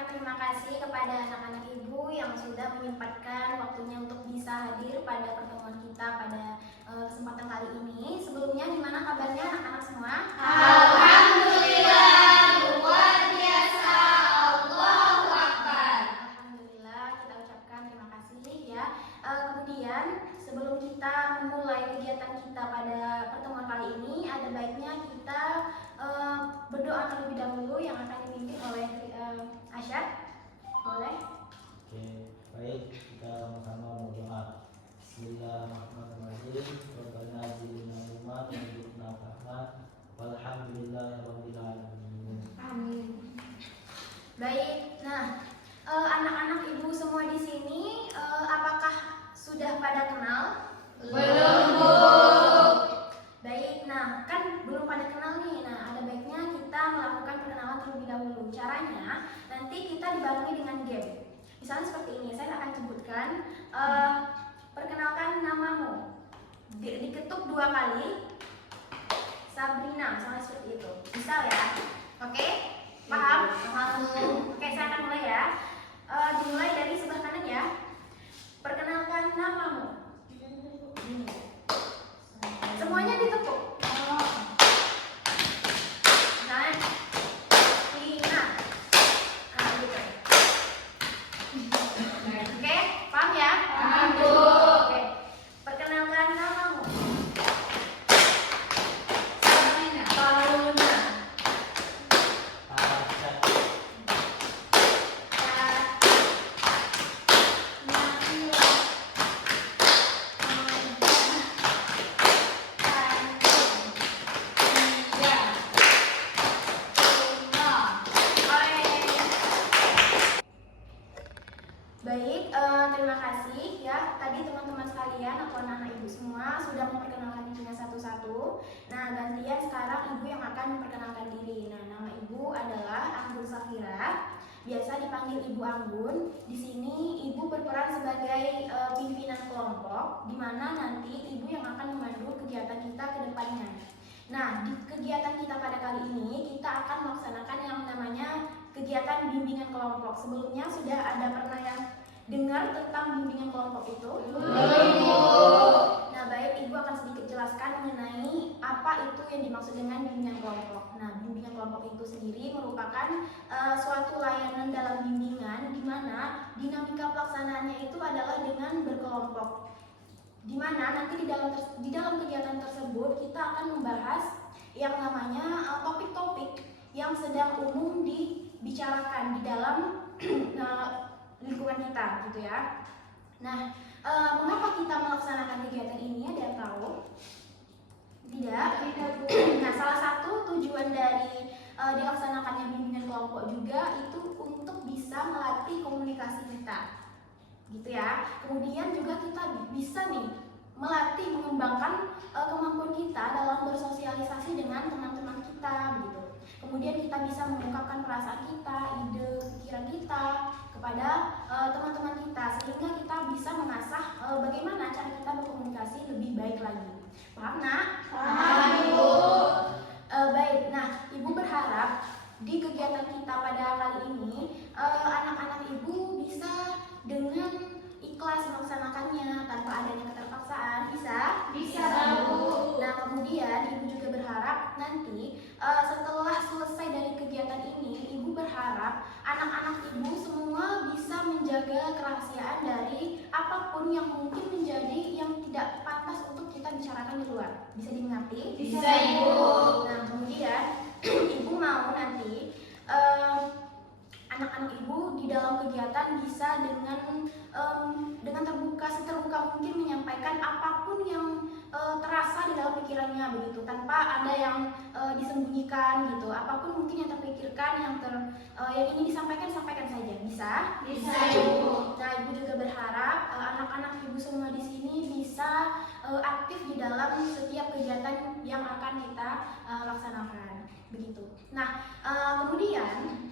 ucapkan terima kasih kepada anak-anak ibu yang sudah menyempatkan waktunya untuk bisa hadir pada pertemuan kita pada kesempatan kali ini. Sebelumnya gimana kabarnya anak-anak semua? Alhamdulillah, luar biasa, Allahu Akbar. Alhamdulillah, kita ucapkan terima kasih ya. Kemudian sebelum kita memulai kegiatan kita pada pertemuan kali ini, ada baiknya kita berdoa terlebih dahulu yang akan dipimpin oleh Asyad. Boleh? Oke, baik, kita sama-sama berdoa. Bismillahirrahmanirrahim. Rabbana zidna ilman warzuqna fahma. Walhamdulillahirabbil alamin. Amin. Baik, nah anak-anak ibu semua di sini apakah sudah pada kenal? Belum, Bu. Baik, nah kan belum pada kenal nih. Nah, ada baiknya kita melakukan perkenalan terlebih dahulu. Caranya nanti kita dibarengi dengan game. Misalnya seperti ini, saya akan sebutkan perkenalkan namamu. Diketuk 2 kali. Sabrina, misalnya seperti itu. Bisa ya? Oke? Paham? Paham. Oke, saya akan mulai ya. Dimulai dari sebelah kanan ya. Perkenalkan namamu. Semuanya ditepuk. Misalnya Lina. Nah, gitu. Oke, paham ya? Paham, Bu. Oke. Perkenalkan namamu. Sabrina. Pauluna. Asyad, Nabila. Iya. Allah. Baik, terima kasih ya. Tadi teman-teman sekalian atau anak-anak ibu semua sudah memperkenalkan dirinya satu-satu. Nah, gantian sekarang ibu yang akan memperkenalkan diri. Nah, nama ibu adalah Anggun Safira. Biasa dipanggil Ibu Anggun. Di sini ibu berperan sebagai pimpinan kelompok, di mana nanti ibu yang akan memandu kegiatan kita ke depannya. Nah, di kegiatan kita pada kali ini kita akan melaksanakan yang namanya kegiatan bimbingan kelompok. Sebelumnya sudah ada pernah yang dengar tentang bimbingan kelompok itu? Belum, Bu. Nah, baik, ibu akan sedikit jelaskan mengenai apa itu yang dimaksud dengan bimbingan kelompok. Nah, bimbingan kelompok itu sendiri merupakan suatu layanan dalam bimbingan di mana dinamika pelaksanaannya itu adalah dengan berkelompok. Di mana nanti di dalam kegiatan tersebut kita akan membahas yang namanya topik-topik yang sedang umum dibicarakan di dalam lingkungan kita gitu ya. Nah, mengapa kita melaksanakan kegiatan ini? Ada yang tahu? Tidak? Tidak, Bu. Nah, salah satu tujuan dari dilaksanakannya bimbingan kelompok juga itu untuk bisa melatih komunikasi kita, gitu ya. Kemudian juga kita bisa nih melatih mengembangkan kemampuan kita dalam bersosialisasi dengan teman-teman kita, gitu. Kemudian kita bisa mengungkapkan perasaan kita, ide, pikiran kita kepada teman-teman kita, sehingga kita bisa mengasah bagaimana cara kita berkomunikasi lebih baik lagi. Paham, Nak? Paham, Bu. Baik, nah ibu berharap di kegiatan kita pada kali ini anak-anak ibu bisa dengan ikhlas melaksanakannya tanpa adanya keterpaksaan. Bisa? Bisa, Bu. Nah, kemudian ibu juga berharap nanti setelah selesai dari kegiatan ini, ibu berharap anak-anak ibu semua bisa menjaga kerahasiaan dari apapun yang mungkin menjadi yang tidak pantas untuk kita bicarakan di luar. Bisa dimengerti? Bisa, Ibu. Nah, kemudian ibu mau nanti anak-anak ibu di dalam kegiatan bisa dengan seterbuka mungkin menyampaikan apapun yang terasa di dalam pikirannya begitu, tanpa ada yang disembunyikan gitu. Apapun mungkin yang terpikirkan, yang ingin disampaikan, sampaikan saja. Bisa? Bisa, Ibu. Nah, ibu juga berharap anak-anak ibu semua di sini bisa aktif di dalam setiap kegiatan yang akan kita laksanakan begitu. Nah, kemudian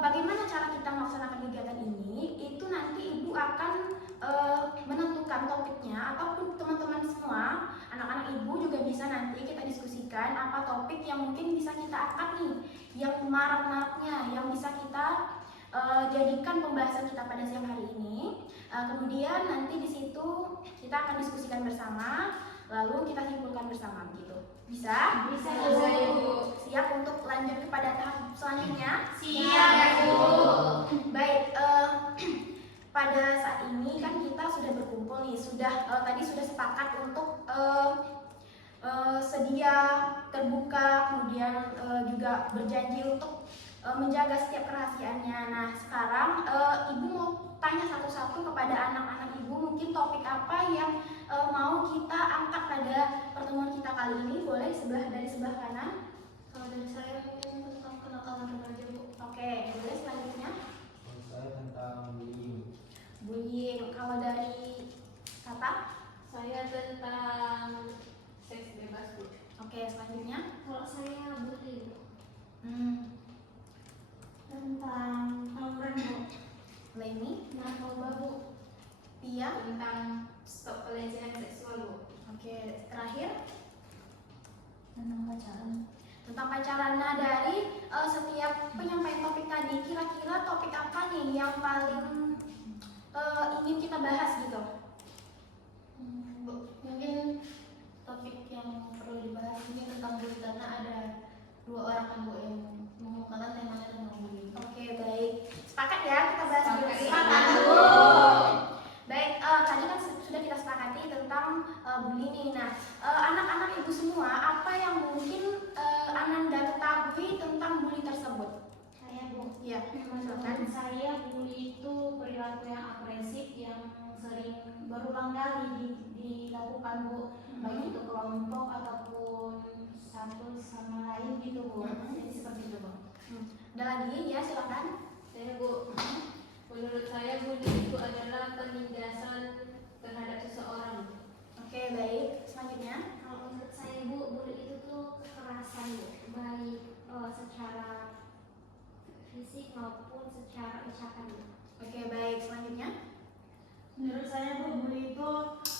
bagaimana cara kita melaksanakan kegiatan ini? Itu nanti ibu akan menentukan topiknya, ataupun teman-teman semua, anak-anak ibu juga bisa nanti kita diskusikan apa topik yang mungkin bisa kita angkat nih, yang marak-maraknya, yang bisa kita menjadikan pembahasan kita pada siang hari ini. Kemudian nanti di situ kita akan diskusikan bersama, lalu kita simpulkan bersama gitu. Bisa? Bisa, Ibu. Siap untuk lanjut kepada tahap selanjutnya? Siap, Ibu. Baik, pada saat ini kan kita sudah berkumpul nih, tadi sudah sepakat untuk sedia terbuka, kemudian juga berjanji untuk menjaga setiap kerahasiaannya. Nah, sekarang Ibu mau tanya satu-satu kepada anak-anak Ibu, mungkin topik apa yang mau kita angkat pada pertemuan kita kali ini. Boleh dari sebelah kanan. Kalau dari saya mungkin tentang kenakalan remaja, Bu. Oke, boleh selanjutnya. Menurut saya tentang bullying. Bullying. Kalau dari Kata? Saya tentang seks bebas, Bu. Oke, selanjutnya. Kalau saya bullying Tentang tawuran, Bu. Leni? narkoba, Bu. Tia? Tentang stop pelecehan seksual, Bu. Oke, terakhir Tentang pacaran. tentang pacaran. Nah, dari setiap penyampaian topik tadi, kira-kira topik apa nih yang paling ingin kita bahas gitu? Bu, mungkin topik yang perlu dibahas ini tentang bullying karena ada 2 orang kan, Bu, yang mengungkapkan temanya tentang bullying. Oke, baik. Sepakat ya kita bahas Sepakat. bullying? Sepakat, Bu. Baik, tadi kan sudah kita sepakati tentang bullying nih. Nah, anak-anak Ibu semua, apa yang mungkin Ananda ketahui tentang bullying tersebut? Saya, Bu. Iya, Menurut silakan. saya bully itu perilaku yang agresif yang sering berulang kali dilakukan, Bu, baik itu kelompok ataupun satu sama lain gitu, Bu. Jadi seperti itu, Bu. Ada lagi ya, silakan. Saya, Bu. Menurut saya bullying itu adalah penindasan terhadap seseorang. Oke, baik. Selanjutnya. Kalau menurut saya, Bu, bully itu tuh kekerasan, Bu, baik secara fisik maupun secara ucapan, Bu. Oke, baik. Selanjutnya. Menurut saya, Bu, bully itu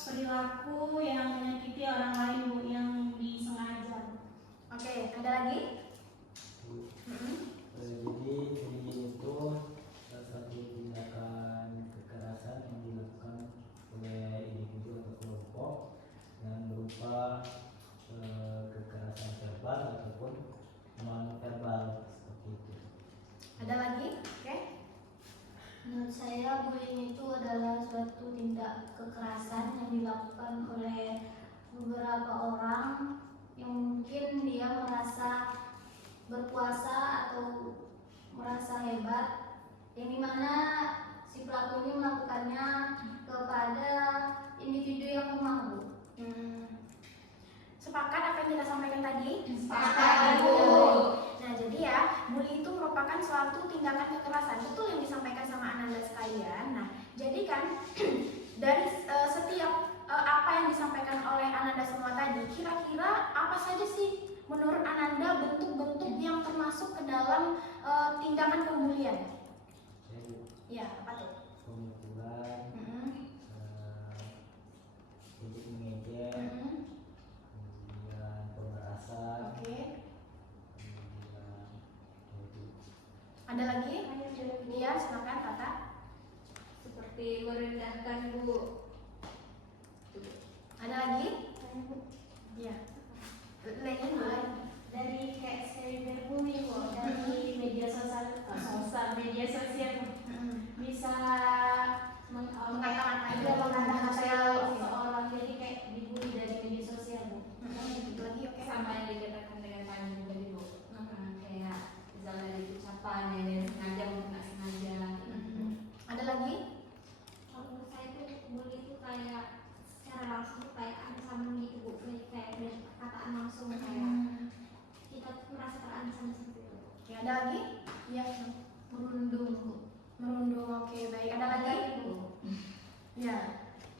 perilaku yang menyakiti orang lain, Bu, yang disengaja. Oke, ada lagi? Bu. Mm-mm. Jadi bullying itu salah satu tindakan kekerasan yang dilakukan oleh individu atau kelompok yang berupa kekerasan verbal ataupun non verbal seperti itu. Ada lagi? Oke. Menurut saya bullying itu adalah suatu tindak kekerasan yang dilakukan oleh beberapa orang yang mungkin dia merasa berkuasa atau merasa hebat, yang dimana si pelaku ini melakukannya kepada individu yang lemah, Bu. Sepakat apa yang kita sampaikan tadi? Sepakat, Bu. Nah, jadi ya, bully itu merupakan suatu tindakan kekerasan. Betul yang disampaikan sama Ananda sekalian. Nah, jadi kan dari setiap apa yang disampaikan oleh Ananda semua tadi, kira-kira apa saja sih menurut Ananda bentuk-bentuk yang termasuk ke dalam tindakan pembulian? Saya Bu, Ya, apa tuh? pemukulan, Mm-mm. untuk mengejek, Mm-mm. kemudian pemerasan, Oke. kemudian itu. Ada lagi? Iya, silakan Kata. Seperti merendahkan, Bu. Ada lagi? Iya. Leni boleh. Dari kayak cyberbullying, Bu, dari media sosial, media sosial, Bu. Bisa Mengata-ngatai. mengata-ngatai Sosial. seseorang, jadi kayak dibully dari media sosial, Bu. Gitu lagi, oke. Sama yang dikatakan dengan tadi tadi, Bu. Kayak misalnya dari ucapan yang dia sengaja maupun nggak sengaja. Ada lagi? Kalau menurut saya tuh bully itu kayak secara langsung tuh kayak ancaman gitu, Bu, kayak perkataan langsung kayak kita tuh merasa terancam seperti itu. Oke, ada lagi? Iya. Merundung, Bu. Merundung, oke, baik. Ada lagi? Bu. Ya.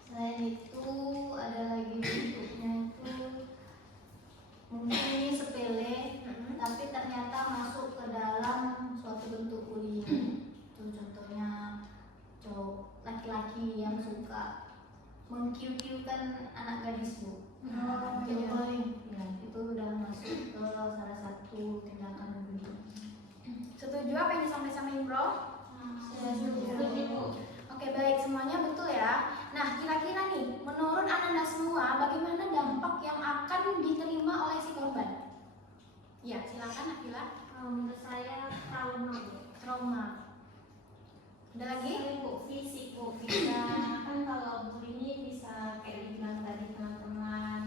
Selain itu ada lagi bentuknya itu mungkin ini sepele, tapi ternyata masuk ke dalam suatu bentuk bullying. Itu contohnya cowok laki-laki yang suka mengkiu-kiukan anak gadis, Bu. Oh, Itu iya. ya, itu udah masuk ke salah satu tindakan bullying. Setuju apa yang disampaikan sama Imro? Saya setuju Bu. Oke, baik, semuanya betul ya. Nah, kira-kira nih, menurut Ananda semua, bagaimana dampak yang akan diterima oleh si korban? Ya, silakan Akila. Menurut saya trauma Bu. Trauma. Ada lagi? Sering Bu, fisik Bu, bisa kan kalau bully ini bisa kayak dibilang tadi teman-teman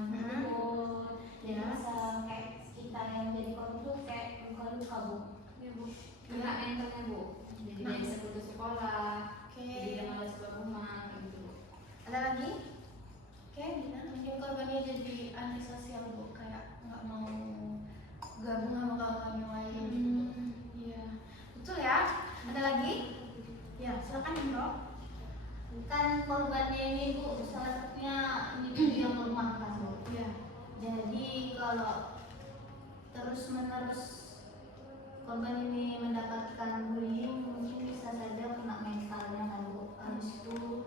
pukul, jadi Ya. bisa kayak kita yang jadi korban tuh kayak luka-luka Bu. Ya Bu. Kena mentalnya Bu, jadi dia bisa putus sekolah, Oke. jadi dia malas keluar rumah kayak gitu Bu. Ada lagi? Oke, Dina. Mungkin korbannya jadi antisosial Bu, kayak nggak mau gabung sama kawan-kawan yang lain gitu. Iya. Betul ya. Ada lagi? Ya, silakan Bro. Kan korbannya ini Bu, salah satunya individu yang lemah kan Bu. Iya. Jadi kalau terus-menerus korban ini mendapatkan bullying, mungkin bisa saja kena mentalnya kan Bu. Habis itu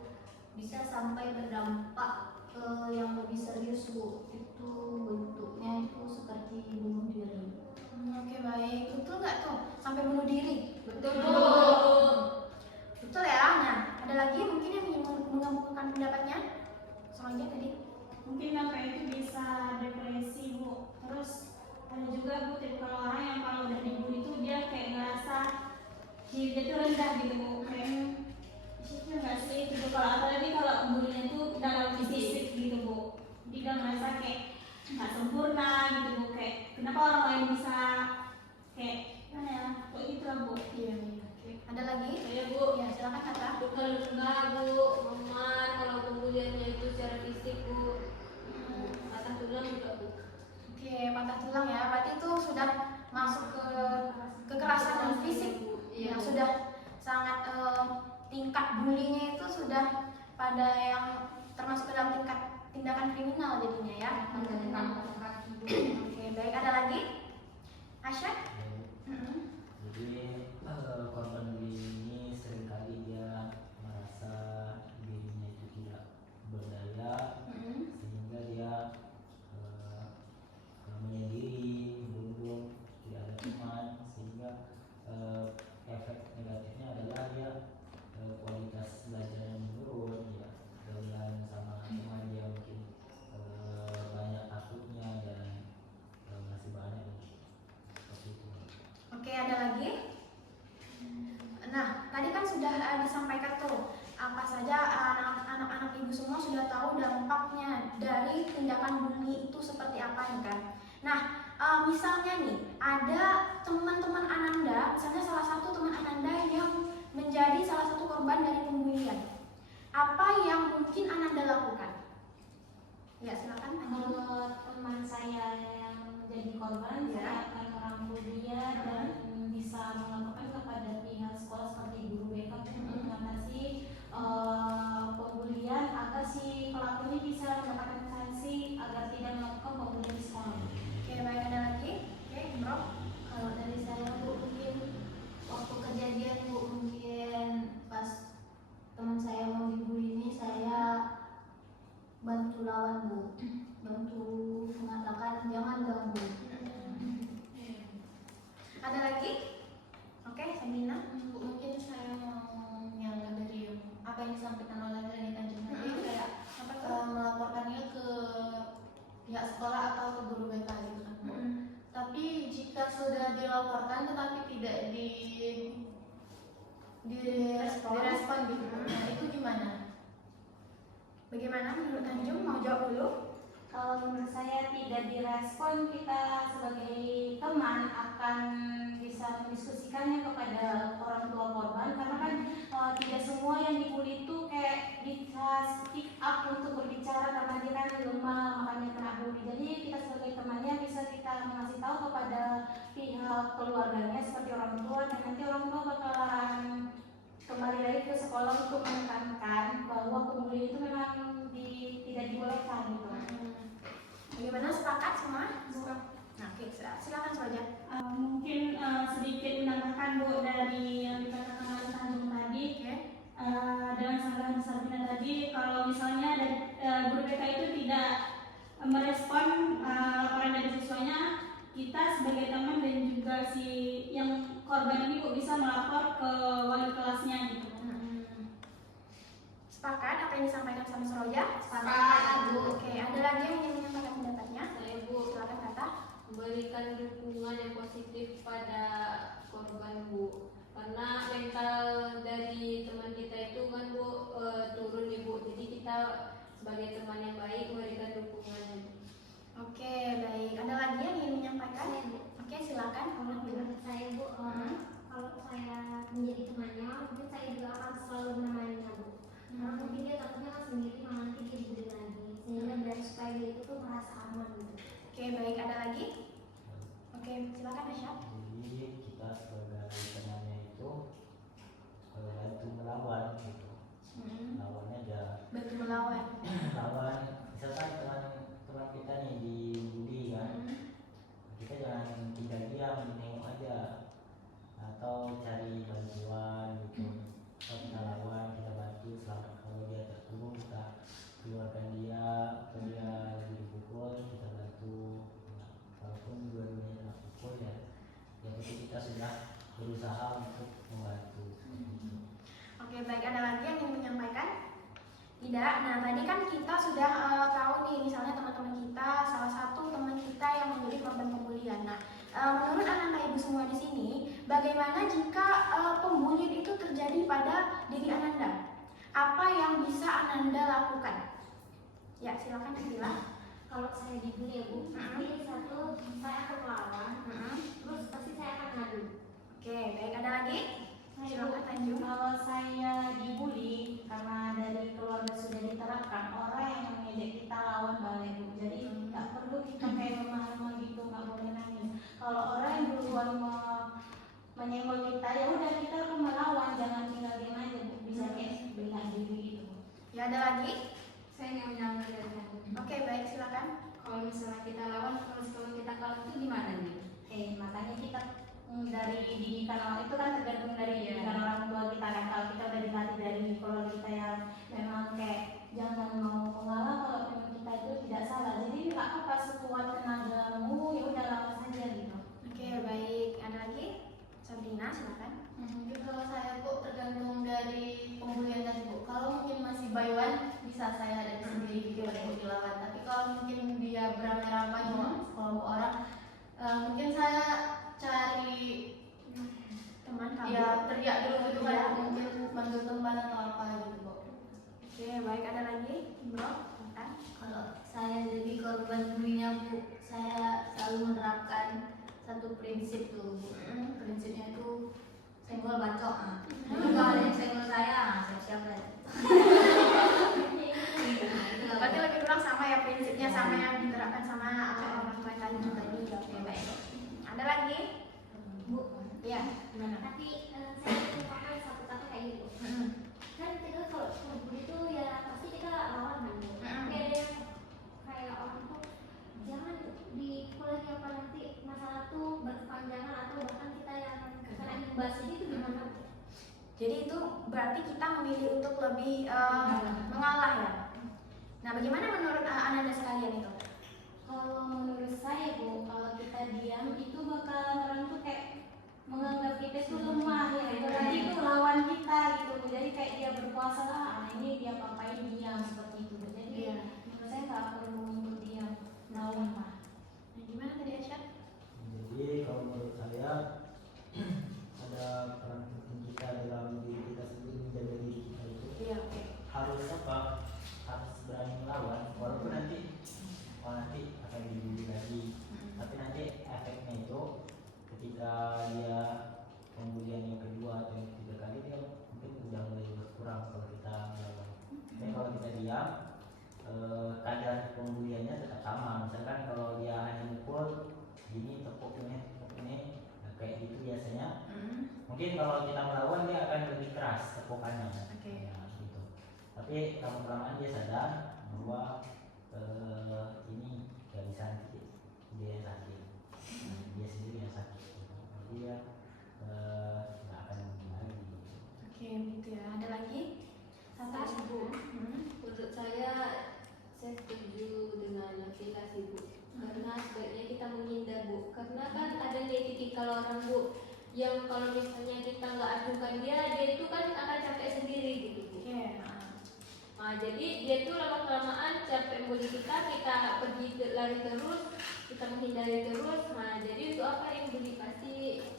bisa sampai berdampak ke yang lebih serius Bu. Itu bentuknya itu seperti bunuh diri. Oke, baik. Betul nggak tuh? Sampai bunuh diri? Betul Bu. Betul ya. Nah, ada lagi mungkin yang ingin mengemukakan pendapatnya? Soalnya tadi. Mungkin sampai itu bisa depresi Bu. Terus ada juga Bu tipikal orang yang kalau udah dibully itu dia kayak ngerasa diri dia tuh rendah gitu Bu. Kayak siapa nggak sih gitu. Kalau apalagi kalau bullynya itu dalam fisik gitu Bu. Dia ngerasa kayak nggak sempurna gitu Bu. Kayak kenapa orang lain bisa kayak mana ya? Kok gitu lah Bu. Iya. Ada lagi? Saya Bu, Ya, silakan Kata. luka-luka Bu, memar kalau pembuliannya itu secara fisik Bu, patah tulang juga Bu. Oke, patah tulang ya. Berarti itu sudah masuk ke kekerasan dan fisik Iya yang Bu. sudah sangat tingkat bullyingnya itu sudah pada yang termasuk ke dalam tingkat tindakan kriminal jadinya ya. Patah kaki Bu. Oke, baik. Ada lagi? Asya? Jadi korban bullying ini seringkali dia merasa dirinya itu tidak berdaya, sehingga dia menyendiri, murung, tidak ada teman, sehingga efek negatifnya adalah dia kualitas belajarnya menurun, ya, dengan sama teman dia mungkin banyak takutnya dan masih banyak seperti itu. Oke, ada lagi? Nah, tadi kan sudah disampaikan tuh apa saja anak-anak ibu semua sudah tahu dampaknya dari tindakan bully itu seperti apa nih kan. Nah, misalnya nih ada teman-teman Ananda, misalnya salah satu teman Ananda yang menjadi salah satu korban dari pembulian. Apa yang mungkin Ananda lakukan? Ya, silakan. Menurut teman saya yang menjadi korban, Ya. saya akan merangkul dia dan bisa melaporkan kepada pihak sekolah seperti guru BK untuk mengatasi pembulian agar si pelaku ini bisa mendapatkan sanksi agar tidak melakukan pembulian di sekolah. Oke, baik, ada lagi? Oke, Bro. Kalau dari saya Bu, mungkin waktu kejadian Bu, mungkin pas teman saya mau dibully ini, saya bantu lawan Bu, bantu mengatakan jangan ganggu. Ada lagi? Oke, Sabina. Mungkin saya mau yang dari apa yang disampaikan oleh Rani Tanjung tadi, kayak melaporkannya ke pihak sekolah atau ke guru BK gitu kan Bu. Tapi jika sudah dilaporkan tetapi tidak direspon gitu, nah itu gimana? Bagaimana menurut Tanjung? Mau jawab dulu? Kalau menurut saya tidak direspon, kita sebagai teman akan bisa mendiskusikannya kepada orang tua korban, karena kan tidak semua yang dibully itu kayak bisa speak up untuk berbicara karena dia kan lemah makanya kena bully. Jadi kita sebagai temannya bisa kita mengasih tahu kepada pihak keluarganya seperti orang tua, dan nanti orang tua bakalan kembali lagi ke sekolah untuk menekankan bahwa pembuli itu memang tidak dibolehkan gitu. Bagaimana, sepakat semua? Nah, oke, silakan saja. Mungkin sedikit menambahkan Bu dari yang dikatakan oleh Tanjung tadi. Dengan sanggahan Sabina tadi, kalau misalnya dari guru BK itu tidak merespon laporan dari siswanya, kita sebagai teman dan juga si yang korban ini kok bisa melapor ke wali kelasnya apa yang disampaikan sama Seroja? Sepakat, Bu. Oke, ada lagi yang ingin menyampaikan pendapatnya? Saya Bu, Silakan kata. memberikan dukungan yang positif pada korban Bu, karena mental dari teman kita itu kan Bu turun nih Bu, jadi kita sebagai teman yang baik memberikan dukungan. Oke, baik. Ada lagi yang ingin menyampaikan? Saya, Bu. Oke, silakan. Menurut saya, Bu, kalau saya menjadi temannya, mungkin saya juga akan selalu menemaninya, Bu. Karena mungkin dia takutnya kan sendiri, malah nanti dia dibully lagi. Sehingga biar supaya dia itu tuh merasa aman, gitu. Oke, baik. Ada lagi? Oke, silakan Asyad. Jadi kita sebagai temannya itu bantu melawan gitu. Lawan aja. Bantu melawan. Lawan misalkan teman kita nih dibully kan, kita jangan tinggal diam, nengok aja atau cari bantuan gitu. Kalau kita lawan, kita bantu, selama kalau dia terpuruk kita keluarkan dia, atau dia lagi dipukul kita bantu. Nah, walaupun dua-duanya kena pukul ya, yang penting kita sudah berusaha untuk membantu. Oke, baik. Ada lagi yang ingin menyampaikan? Tidak. Nah, tadi kan kita sudah tahu nih, misalnya teman-teman kita, salah satu teman kita yang menjadi korban pembulian. Nah, menurut anak-anak ibu semua di sini, bagaimana jika pembulian itu terjadi pada diri Ananda? Apa yang bisa Ananda lakukan? Ya, silakan Nabila. Kalau saya dibully ya, Bu, pasti satu saya akan melawan, terus pasti saya akan ngadu. Oke, baik. Ada lagi? Silakan Tanjung. Kalau saya dibully karena dari keluarga sudah diterapkan orang yang mengejek kita lawan balik Bu. Jadi nggak perlu kita kayak lemah-lemah gitu, nggak boleh nangis. Kalau orang yang duluan menyenggol kita, ya udah kita akan melawan, jangan tinggal diam aja Bu. Bisa kayak bela diri gitu. Ya, ada lagi? Saya ingin menyambung dari Bu. Oke, baik. Silakan. Kalau misalnya kita lawan, terus kalau kita kalah itu gimana nih? Makanya kita dari didikan awal itu kan tergantung dari didikan orang tua kita kan. Kalau kita udah dilatih dari keluarga kita yang memang kayak jangan mau mengalah kalau memang kita itu tidak salah, jadi nggak apa sekuat tenagamu, ya udah lawan saja gitu. Oke, baik. Ada lagi? Sabrina, silakan. Mungkin kalau saya, Bu, tergantung dari pembulian tadi, Bu. Kalau mungkin masih by one, bisa saya hadapi sendiri gitu, Bu, dilawan. Tapi kalau mungkin dia beramai-ramai sekelompok orang, mungkin saya cari Teman kamu. ya teriak dulu gitu kan, Ya. mungkin bantu teman atau apa gitu, Bu. Oke, baik. Ada lagi? Bro, silakan. Kalau saya jadi korban bulinya, Bu, saya selalu menerapkan satu prinsip tuh, Bu. Prinsipnya itu senggol bacok. Jadi kalau ada yang senggol saya, siap-siap aja. Berarti lebih kurang sama ya prinsipnya, sama yang diterapkan sama orang tua Tanjung tadi. Oke, baik. Ada lagi? Bu, Iya, gimana? tapi saya merupakan satu kata kayak gitu. Kan kita kalau berbuli itu ya pasti kita lawan kan, Bu. Tapi ada yang kayak orang tuh jangan dipukul lagi apa nanti masalah tuh berkepanjangan atau bahkan kita yang kena imbas. Jadi itu gimana, Bu? Jadi itu berarti kita memilih untuk lebih mengalah ya. Nah, bagaimana menurut Ananda sekalian itu? Kalau menurut saya Bu, kalau kita diam itu bakalan orang tuh kayak menganggap kita itu lemah ya, berarti itu lawan kita gitu. Jadi kayak dia berkuasa lah, ini dia papain diam seperti itu. Jadi menurut saya nggak perlu untuk diam, lawan lah. Nah, gimana tadi Asyad? Jadi kalau menurut saya ada peran penting kita dalam diri kita sendiri, menjaga diri kita itu Iya, oke. harus apa? Harus berani melawan, walaupun nanti akan dibully lagi. Tapi nanti efeknya itu ketika dia pembulian yang kedua atau yang ketiga kali, dia mungkin udah mulai berkurang kalau kita melawan. Tapi kalau kita diam, kadar pembuliannya tetap sama. Misalkan kalau dia hanya mukul gini, tepuk ini, nah, kayak gitu biasanya. Mungkin kalau kita melawan dia akan lebih keras tepukannya. Oke. Ya, gitu. Tapi lama-kelamaan dia sadar bahwa ini gak bisa nanti dia yang sakit, dia sendiri yang sakit. Jadi dia nggak akan lagi. Oke, gitu ya. Ada lagi? Sata? Bu, menurut saya setuju dengan laki-laki Bu. Karena sebaiknya kita menghindar Bu. Karena kan ada nih tipikal orang Bu yang kalau misalnya kita nggak adukan dia itu kan akan capek sendiri gitu Bu. Oke. Nah, jadi dia tuh lama-kelamaan capek bully kita pergi lari terus, kita menghindari terus. Nah, jadi untuk apa yang bully, pasti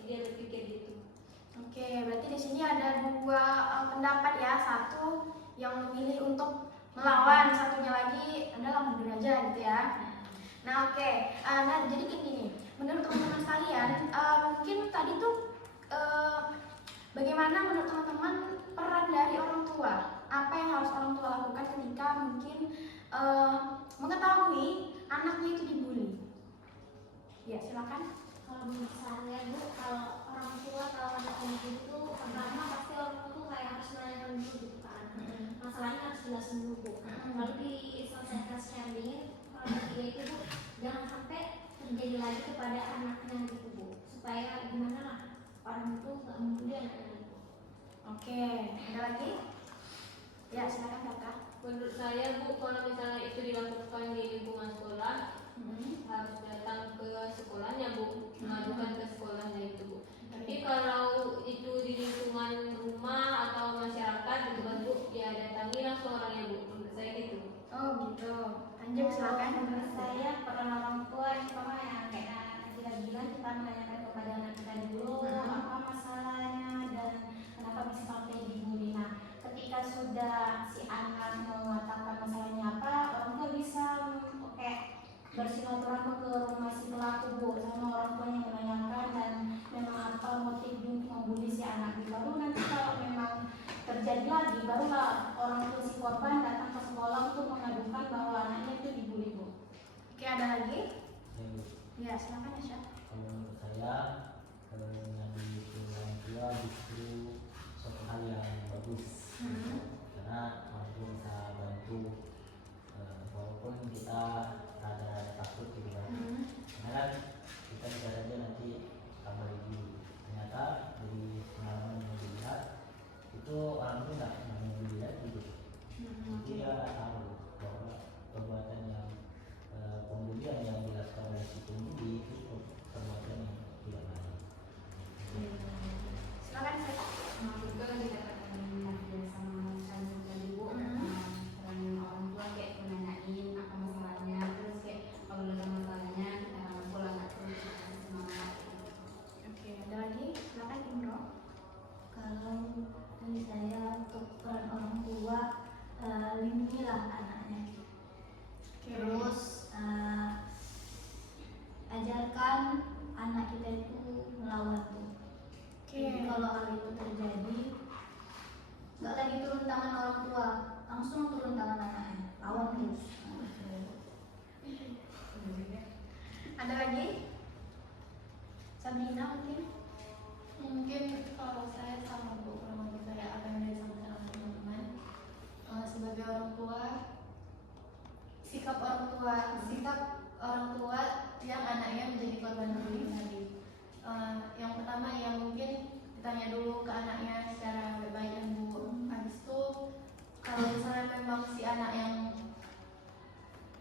dia berpikir gitu. Oke, berarti di sini ada dua pendapat ya. Satu yang memilih untuk melawan, satunya lagi adalah mundur aja gitu ya. Nah, oke. Nah, jadi gini nih. Menurut teman-teman sekalian, mungkin tadi tuh bagaimana menurut teman-teman peran dari orang tua? Apa yang harus orang tua lakukan ketika mungkin mengetahui anaknya itu dibully? Ya, silakan. Kalau menurut saya Bu, kalau orang tua kalau anak itu pertama pasti orang tua tuh kayak harus menanyakan dulu gitu kan. Masalahnya harus jelasin dulu Bu. Lalu diselesaikan secara dingin. Kalau ketiga itu Bu, jangan sampai terjadi lagi kepada anaknya gitu Bu. Supaya gimana lah orang itu nggak membuli anaknya gitu. Oke, ada lagi? Ya, silakan Kakak. Menurut saya Bu, kalau misalnya itu dilakukan di lingkungan sekolah, harus datang ke sekolahnya Bu, mengadukan ke sekolahnya itu Bu. Tapi kalau itu di lingkungan rumah atau masyarakat gitu kan Bu, ya datangi langsung orangnya Bu. Menurut saya gitu. Oh gitu. Lanjut silakan. Menurut saya peran orang tua yang pertama yang kayak kita bilang, kita menanyakan kepada anak kita dulu apa masalahnya dan kenapa bisa sampai dibully. Nah, ketika sudah si anak mengatakan masalahnya apa, orang tua bisa bersilaturahmi ke rumah si pelaku Bu, sama orang tuanya menanyakan dan memang apa motif untuk membuli si anak. Baru nanti kalau memang terjadi lagi, barulah orang tua si korban datang ke sekolah untuk mengadukan bahwa anaknya itu dibully Bu. Oke, ada lagi? Ya, Bu. Ya, silakan Asya. Kalau menurut saya ngadu ke orang tua justru suatu hal yang bagus, karena orang tua bisa bantu walaupun kita rada takut gitu kan. Karena kan kita bisa saja nanti tambah lagi. Ternyata dari pengalaman yang dilihat itu orang itu nggak membuli lagi gitu. Jadi dia tahu bahwa perbuatan yang pembulian yang dilakukan oleh si pembuli itu perbuatan yang tidak baik. Silakan saya. juga dikatakan dia sama kalian tadi Bu, peran orang tua kayak menanyain apa masalahnya, terus kayak kalau ada masalahnya kita rangkul anak terus kasih semangat. Oke, ada lagi? Silakan Indro. Kalau dari saya untuk peran orang tua, lindungilah anaknya. Terus ajarkan anak kita itu melawan tuh. Jadi kalau hal itu terjadi, nggak lagi turun tangan orang tua, langsung turun tangan anaknya, lawan terus. Ada lagi? Sabrina mungkin? Mungkin kalau saya sama Bu, kurang lebih saya apa yang udah disampaikan oleh teman-teman. Sebagai orang tua, sikap orang tua yang anaknya menjadi korban bullying tadi. Yang pertama ya mungkin ditanya dulu ke anaknya secara baik-baik ya Bu. Habis itu kalau misalnya memang si anak yang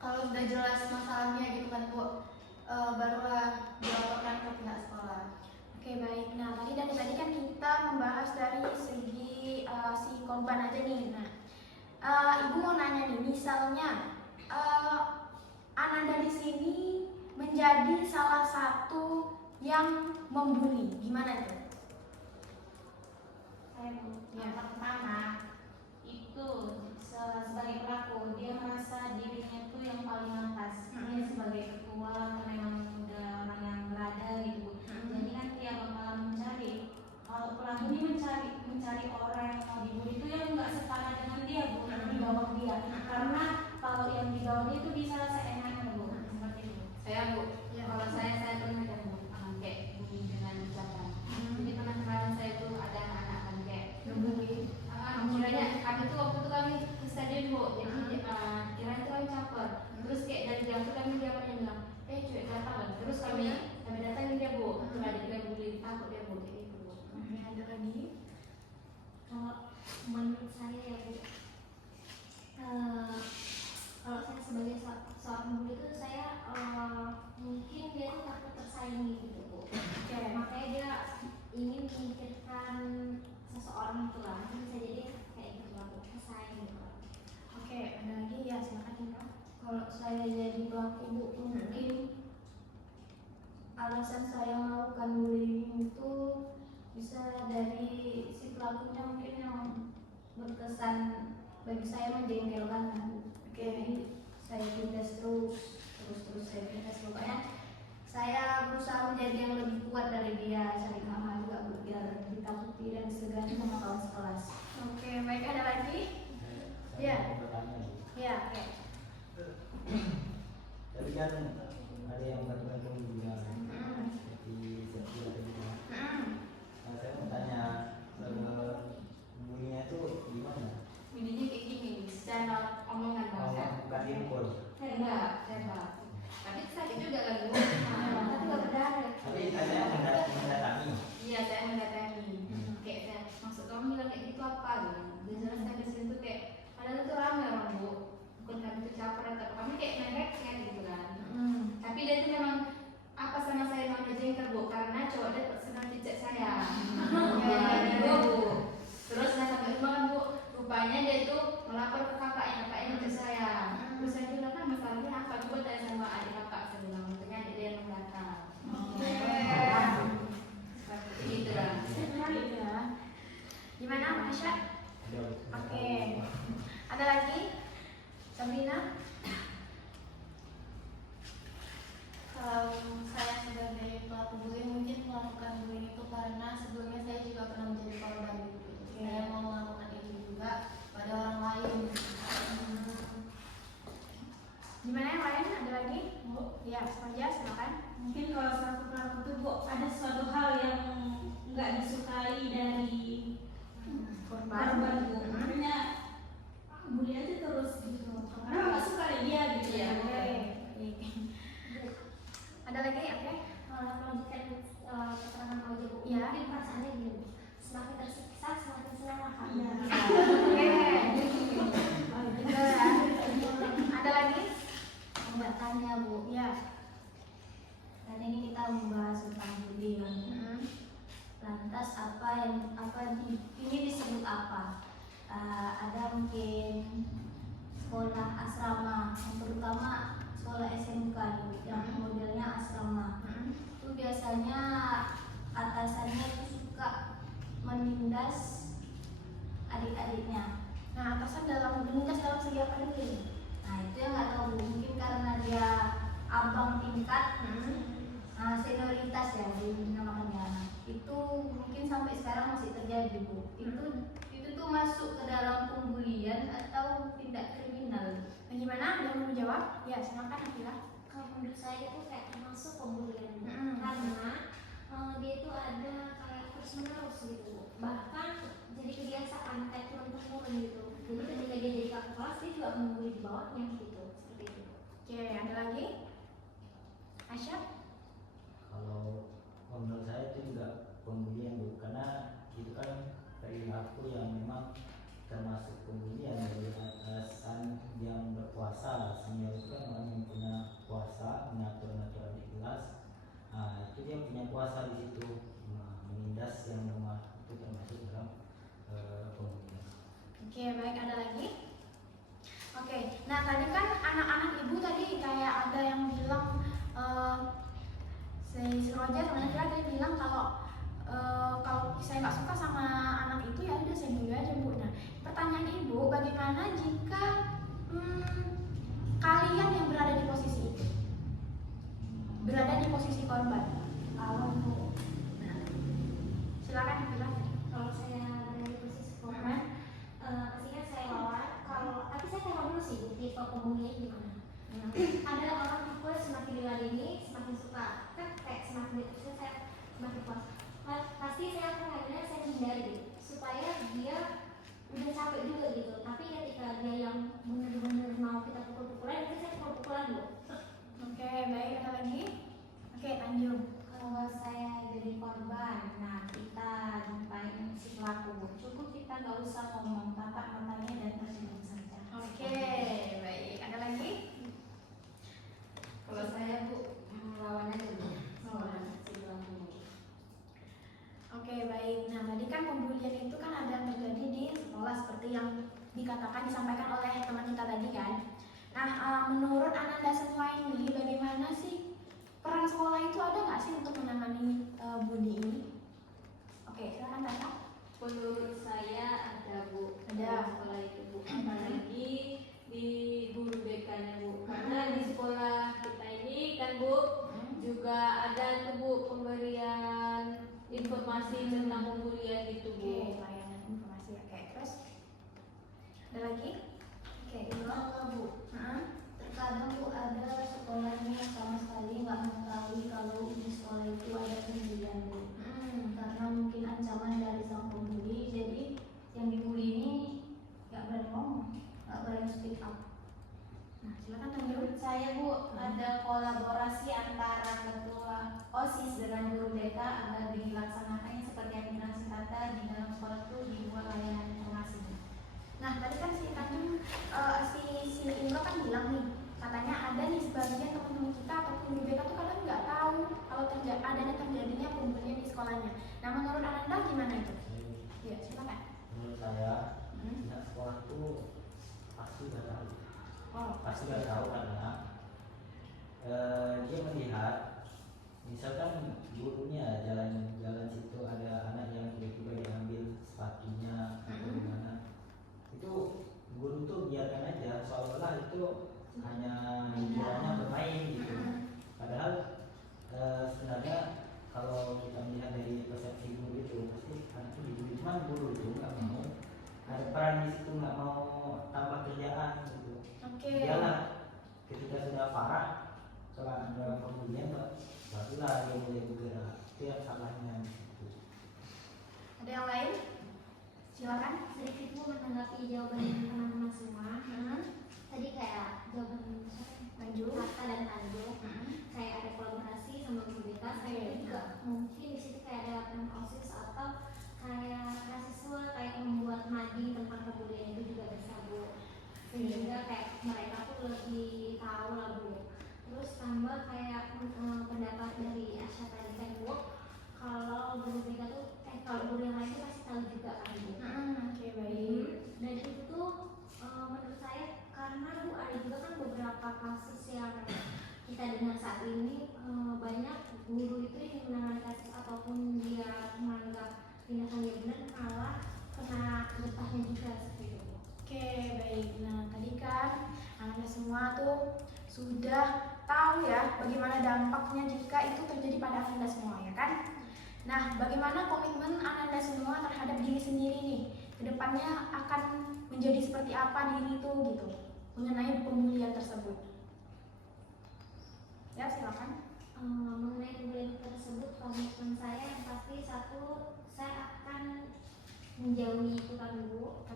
kalau sudah jelas masalahnya gitu kan Bu, barulah dilaporkan ke pihak sekolah. Oke, baik. Nah, dari tadi kan kita membahas dari segi si korban aja nih. Nah, Ibu mau nanya nih, misalnya anak dari sini menjadi salah satu yang membuli, gimana itu? Yang pertama itu sebagai pelaku dia merasa dirinya itu yang paling atas. Dia sebagai ketua karena memang udah orang yang berada gitu. Jadi kan dia bakalan mencari, kalau pelaku ini mencari orang yang mau dibully itu yang nggak setara dengan dia Bu, di bawah dia. Karena kalau yang di bawah dia itu bisa seenaknya Bu, seperti itu. Saya Bu, kalau saya pernah ada Bu, kayak bullying dengan ucapan. Jadi teman-teman saya itu ada anak kan kayak ngebully. Kiranya kami tuh waktu itu kami ke stadion Bu, jadi kiranya itu kami caper. Terus kayak dari jauh tuh kami dia bilang, cuek datang. Terus kami datangin dia Bu, terus ada dia bully, takut dia Bu, kayak gitu. Ada lagi? Kalau menurut saya ya Bu, kalau saya sebagai seorang guru itu saya mungkin dia itu takut tersaingi gitu Bu. Makanya dia ingin memikirkan seseorang itu lah, bisa jadi kayak gitu lah Bu, tersaing gitu. aku Bu, mungkin alasan saya melakukan bullying itu bisa dari si pelakunya mungkin yang berkesan bagi saya menjengkelkan kan Bu. Jadi saya tindas terus saya tindas, pokoknya saya berusaha menjadi yang lebih kuat dari dia, cari nama juga Bu, biar ditakuti dan disegani sama kawan sekelas. Oke, baik, ada lagi? Iya. Ya, oke. Tapi kan ada yang bergantung juga seperti tadi bilang. Nah, saya mau tanya, bunyinya itu gimana? Bunyinya kayak gini, secara omongan bahasa. Bukan dipukul. Enggak, tapi sakit juga kan Bu. Tapi nggak berdarah. Tapi ada yang mendatangi. Iya, saya mendatangi. Kayak saya, maksud kamu bilang kayak gitu apa? Dia jelaskan di situ kayak, padahal itu ramai orang Bu. Bukan kami itu caper atau kami kayak merek gitu kan. Tapi dia itu memang apa sama saya memang jengkel Bu, karena cowok dia senang pijat saya. Gitu Bu. Terus saya sampai rumah kan Bu, rupanya dia itu melapor ke kakaknya pijat saya. Terus saya bilang kan masalahnya apa? Coba tanya sama adik kakak, saya bilang, makanya adik dia yang datang. Seperti itu lah. Menarik ya. Gimana Masya? Oke. Ada lagi? Sabrina? Kalau saya sebagai pelaku bullying mungkin melakukan bullying itu karena sebelumnya saya juga pernah menjadi korban gitu. Saya mau melakukan itu juga pada orang lain. Gimana yang lain? Ada lagi? Bu? Ya, saja silakan. Mungkin kalau selaku pelaku itu Bu, ada suatu hal yang nggak disukai dari korban Bu. Makanya bully aja terus gitu. Karena nggak suka dari dia gitu. Iya. Oke. Ada lagi? Oke. Melanjutkan keterangan Pak Bu, Iya. mungkin perasaannya gini, semakin tersiksa semakin senang lah. Iya. Oke. Betul ya. Ada lagi? Mbak tanya Bu, Ya. dan ini kita membahas tentang bullying. Lantas ini disebut apa? Ada mungkin sekolah asrama, yang terutama sekolah SMK yang modelnya asrama. Itu biasanya atasannya itu suka menindas adik-adiknya. Nah, atasan dalam menindas dalam segi apa dulu? Nah itu yang nggak tahu Bu, mungkin karena dia abang tingkat, senioritas ya dinamakannya. Itu mungkin sampai sekarang masih terjadi Bu. Itu tuh masuk ke dalam pembulian atau tindak kriminal. Nah, gimana? Ada yang mau menjawab? Ya, silakan Akila. Kalau menurut saya itu kayak termasuk pembulian Bu. Mm-mm. Karena dia itu ada kayak terus menerus gitu Bu. Bahkan jadi kebiasaan kayak turun temurun gitu. Jadi ketika dia jadi kakak kelas dia juga membuli di bawahnya gitu, seperti itu. Oke, ada lagi? Aisyah? Kalau menurut saya itu juga pembulian Bu, karena itu kan perilaku yang memang termasuk pembulian dari atasan yang berkuasa. Senior itu kan orang yang punya kuasa mengatur-ngatur di kelas. Nah, itu dia punya kuasa di situ, menindas yang lemah, itu termasuk dalam pembulian. Oke, baik, ada lagi? Oke, nah tadi kan anak-anak ibu tadi kayak ada yang bilang si Roger sama Nabila tadi bilang kalau saya nggak suka sama anak itu ya udah saya dulu aja Bu. Nah, pertanyaan ibu, bagaimana jika kalian yang berada di posisi itu, berada di posisi korban? Bu, Nah, silakan Nabila. kalau saya berada di posisi korban, pastinya saya lawan. Tapi saya tengok dulu sih tipe pembulian gimana. Ada orang tipe semakin diladeni semakin suka, kan kayak semakin ditusuk saya semakin puas. Pasti saya akan ngadilnya saya hindari supaya dia udah capek juga gitu. Tapi ketika dia yang benar-benar mau kita pukul-pukulan, itu saya pukul-pukulan dulu. Oke, baik, ada lagi? Oke, Tanjung. Kalau saya jadi korban, nah kita jumpain si pelaku. Cukup kita nggak usah ngomong, tatap matanya dan tersenyum saja. Oke, baik, ada lagi? Kalau saya Bu, lawan aja Bu. Lawan si pelaku. Oke, baik. Nah, tadi kan pembulian itu kan ada yang terjadi di sekolah seperti yang disampaikan oleh teman kita tadi kan. Nah, menurut Ananda semua ini, bagaimana sih peran sekolah itu ada nggak sih untuk menangani bully ini? Oke, silakan Tata. Menurut saya ada Bu, Ada. dalam sekolah itu Bu, apalagi di guru BK-nya Bu, karena di sekolah kita ini kan Bu juga ada tuh Bu pemberian informasi tentang pembulian itu Bu. Oke, layanan informasi. Oke, terus ada lagi? Oke, Kalau Bu, Heeh. terkadang Bu ada sekolahnya yang sama sekali nggak mengetahui kalau di sekolah itu ada pembulian Bu. Karena mungkin ancaman dari sang pembuli, jadi yang dibully ini nggak berani ngomong, nggak berani speak up. Nah, silakan Tanjung. Menurut saya Bu, ada kolaborasi antara ketua OSIS dengan guru BK agar dilaksanakannya seperti yang bilang si Tata di dalam sekolah itu dibuat layanan informasi. Nah, tadi kan si Tanjung, si Indro kan bilang nih, katanya ada nih sebagian teman-teman kita ataupun guru BK tuh kadang nggak tahu kalau terjadinya pembulian di sekolahnya. Nah, menurut Ananda gimana itu? Ya, silakan. Menurut saya pihak sekolah tuh pasti udah tahu. Oh, Pasti udah tahu karena dia melihat misalkan gurunya jalan situ ada anak yang tiba-tiba diambil sepatunya atau gimana, itu guru tuh biarkan aja seolah-olah itu hanya hiburannya bermain gitu. Padahal sebenarnya kalau kita melihat dari persepsi guru itu pasti anak itu dibully, cuman guru itu nggak mau ada peran di situ, nggak mau tambah kerjaan gitu. Oke. Iyalah, ketika sudah parah setelah ada pembulian barulah dia mulai bergerak. Itu yang salahnya gitu. Ada yang lain? Silakan. Sedikit Bu menanggapi jawaban teman-teman semua. Tadi kayak jawaban Tanjung. Tata dan Tanjung, kayak ada kolaborasi sama guru BK, saya juga mungkin di situ kayak ada latihan OSIS atau kayak mahasiswa kayak membuat mading tentang pembulian itu juga bisa Bu, sehingga kayak mereka tuh lebih tahu lah Bu. Terus tambah kayak pendapat dari Asya tadi kan Bu, kalau guru BK tuh kalau guru yang lain tuh pasti tahu juga kan Bu. Oke, baik. Dan itu tuh menurut saya karena Bu ada juga kan beberapa kasus yang kita dengar saat ini, banyak guru itu yang menangani kasus ataupun dia menganggap tindakan dia benar malah kena getahnya juga seperti itu. Oke, baik. Nah, tadi kan Anda semua tuh sudah tahu ya bagaimana dampaknya jika itu terjadi pada Anda semua, ya kan? Nah, bagaimana komitmen Anda semua terhadap diri sendiri nih? Kedepannya akan menjadi seperti apa diri itu gitu mengenai pembulian tersebut? Ya, silakan. Mengenai pembulian tersebut, komitmen saya yang pasti satu, saya akan menjauhi itu kan Bu.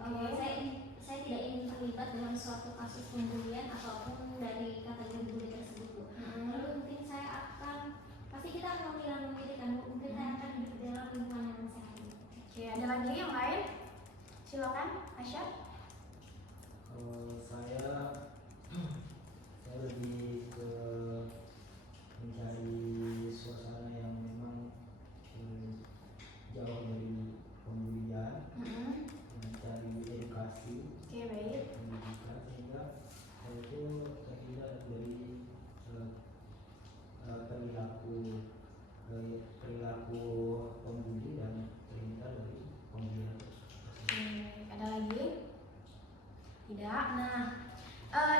Saya tidak ingin terlibat dalam suatu kasus pembulian ataupun dari kategori bully tersebut Bu. Lalu mungkin saya akan, pasti kita akan memilih kan Bu, mungkin saya akan hidup dalam lingkungan yang sehat Bu. Oke, ada lagi yang lain? Silakan, Asya. Saya lebih ke mencari suasana yang memang jauh dari pembulian, mencari edukasi, Oke, baik. pendidikan, sehingga saya itu terhindar dari perilaku pembuli dan terhindar dari pembulian tersebut. Oke, ada lagi? Tidak. Nah,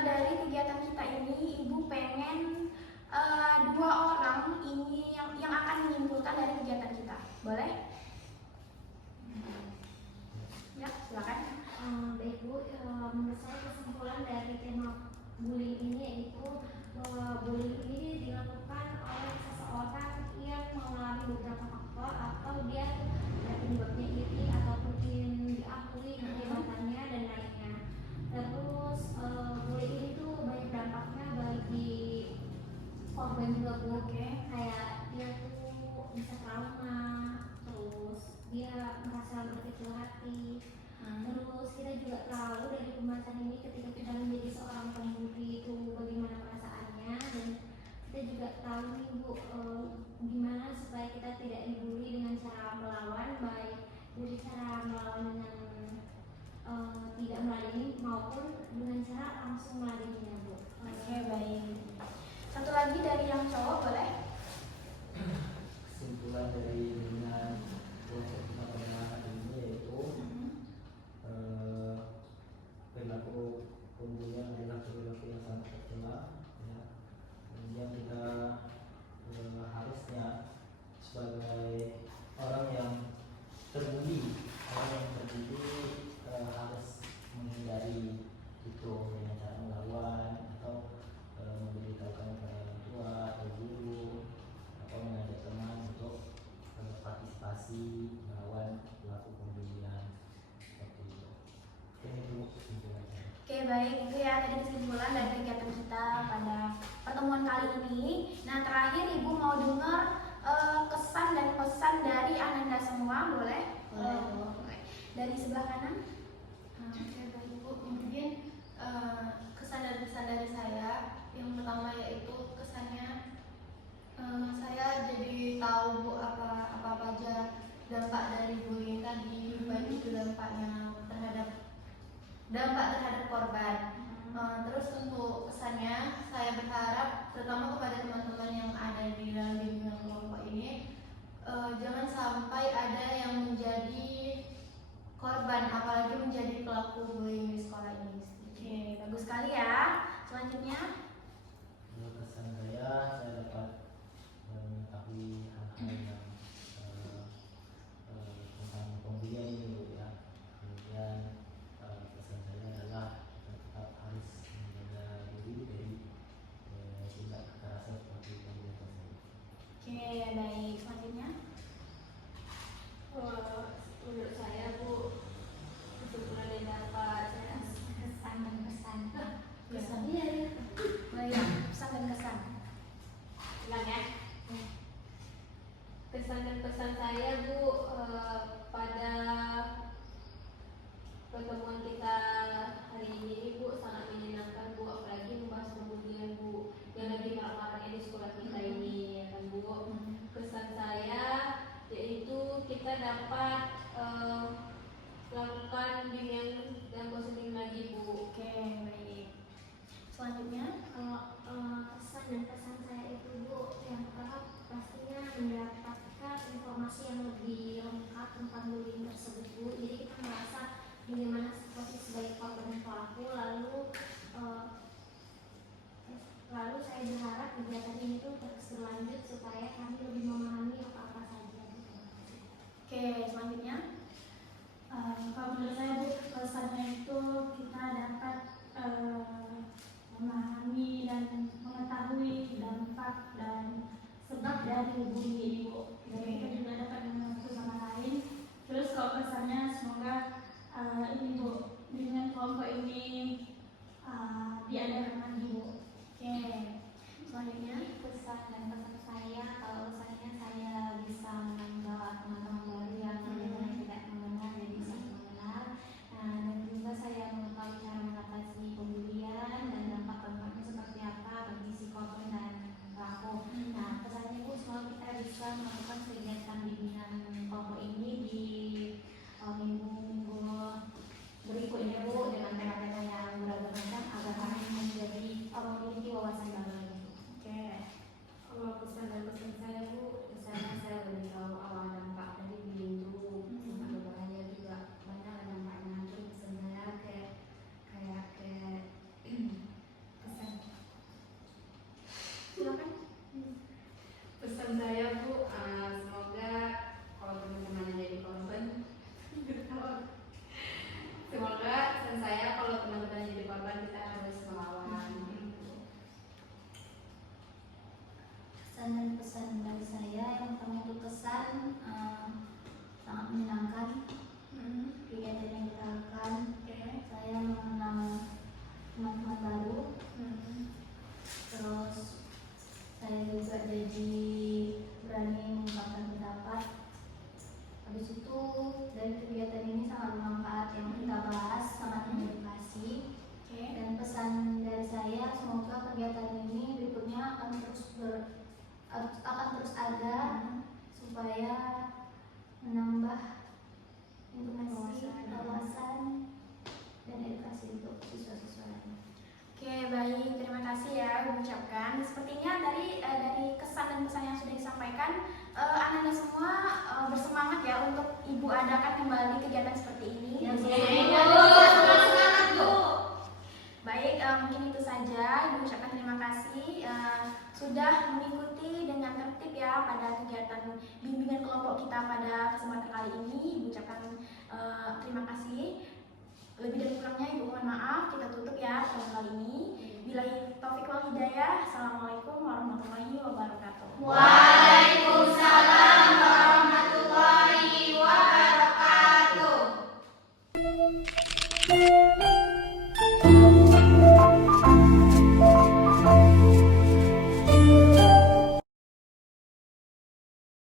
dari kegiatan kita ini, Ibu pengen dua orang ini yang akan menyimpulkan dari kegiatan kita. Boleh? Ya, silakan. Baik Bu, menurut saya kesimpulan dari tema bullying ini yaitu bahwa bullying ini dilakukan oleh seseorang yang mengalami beberapa faktor atau dia ada penyebabnya iri ataupun ingin diakui kehebatannya dan lainnya. Terus bullying ini tuh banyak dampaknya bagi korban juga Bu. Kayak dia tuh bisa trauma, terus dia merasa berkecil hati. Terus kita juga tahu dari pembahasan ini ketika kita menjadi seorang pembuli itu bagaimana perasaannya, dan kita juga tahu nih Bu gimana supaya kita tidak dibully dengan cara melawan, baik dari cara melawan dengan tidak meladeni maupun dengan cara langsung meladeninya Bu. Oke, baik. Satu lagi dari yang cowok boleh? Kesimpulan dari dengan kelompok kita pada hari ini yaitu perilaku pembulian adalah perilaku yang sangat tercela, ya. Kemudian kita harusnya sebagai orang yang terbuli harus menghindari itu dengan cara melawan atau memberitahukan kepada orang tua atau guru atau mengajak teman untuk partisipasi melawan pelaku pembulian seperti itu. Mungkin itu kesimpulannya. Oke, baik, itu ya tadi kesimpulan dari kegiatan kita pada pertemuan kali ini. Nah, terakhir Ibu mau dengar kesan dan pesan dari Ananda semua, boleh? Boleh. Dari sebelah kanan. Oke, baik Bu. Mungkin kesan dan pesan dari saya yang pertama yaitu kesannya saya jadi tahu Bu apa aja dampak dari bullying tadi, baik itu dampaknya dampak terhadap korban. Terus untuk kesannya saya berharap terutama kepada teman-teman yang ada di dalam bimbingan kelompok ini jangan sampai ada yang menjadi korban apalagi menjadi pelaku bullying di sekolah ini. Oke, bagus sekali ya. Selanjutnya. Menurut kesan saya dapat mengetahui hal-hal yang tentang pembulian ini Bu, ya. Kemudian pesan saya adalah kita tetap harus menjaga diri dari tindak kekerasan seperti pembulian tersebut. Oke, baik. Selanjutnya. Menurut saya Bu, kesimpulan yang dapat saya Kesan dan pesan. Pesan. Iya, iya. Baik, pesan dan kesan. ulang ya. Kesan dan pesan saya Bu, pada pertemuan kita hari ini Bu sangat menyenangkan Bu, apalagi membahas pembulian Bu yang lagi marak-maraknya di sekolah kita ini, ya kan Bu. Kesan saya yaitu kita dapat melakukan bimbingan dan konseling lagi Bu. Oke, baik. Selanjutnya. Kalau kesan dan pesan saya itu Bu, yang pertama pastinya mendapatkan informasi yang lebih lengkap tentang bullying tersebut Bu. Jadi kita merasa bagaimana posisi sebagai korban dan pelaku, lalu saya berharap kegiatan ini tuh terus berlanjut supaya kami lebih memahami apa-apa saja gitu. Oke, selanjutnya. Kalau menurut saya Bu, kesannya itu kita dapat memahami dan mengetahui dampak dan sebab dari bullying ini Bu. Jadi kita juga dapat mengenal satu sama lain. Terus kalau pesannya semoga ini Bu, dengan kelompok ini diadakan lagi Bu. Oke, selanjutnya. Pesan dan pesan saya, kalau saya bisa menambah teman-teman baru yang tidak mengenal jadi bisa mengenal. Dan juga saya mengetahui cara mengatasi pembulian dan dampak-dampaknya seperti apa bagi si korban dan pelaku. Nah, pesannya Bu, semoga kita bisa melakukan kegiatan bimbingan kelompok ini di minggu-minggu berikutnya Bu, dengan tema-tema yang beragam agar kami memiliki wawasan baru lagi. Oke. Kalau pesan dan pesan saya Bu, misalnya saya lebih tahu awal dampak dari bullying itu sangat berbahaya juga, banyak dampaknya. Terus pesan saya kayak pesan Silakan. pesan saya Bu, semoga kalau teman-teman yang jadi korban semoga pesan saya kalau teman-teman yang jadi korban kita harus melawan. Kesan dan pesan dari saya, yang pertama itu kesan sangat menyenangkan kegiatan yang kita lakukan. Saya mengenal teman-teman baru, terus saya juga jadi berani mengungkapkan pendapat. Habis itu dari kegiatan ini sangat bermanfaat, yang kita bahas sangat mengedukasi. Dan pesan dari saya, semoga kegiatan ini berikutnya akan terus ada supaya menambah informasi, wawasan dan Nah, sepertinya dari kesan dan pesan yang sudah disampaikan, anak-anak semua bersemangat ya untuk Ibu adakan kembali kegiatan seperti ini. Baik, mungkin itu saja. Ibu ucapkan terima kasih sudah mengikuti dengan tertib ya pada kegiatan bimbingan kelompok kita pada kesempatan kali ini. Ibu ucapkan terima kasih. Lebih dari kurangnya Ibu mohon maaf. Kita tutup ya pada kali ini. Billahi taufiq wal hidayah. Assalamualaikum warahmatullahi wabarakatuh. Waalaikumsalam warahmatullahi wabarakatuh.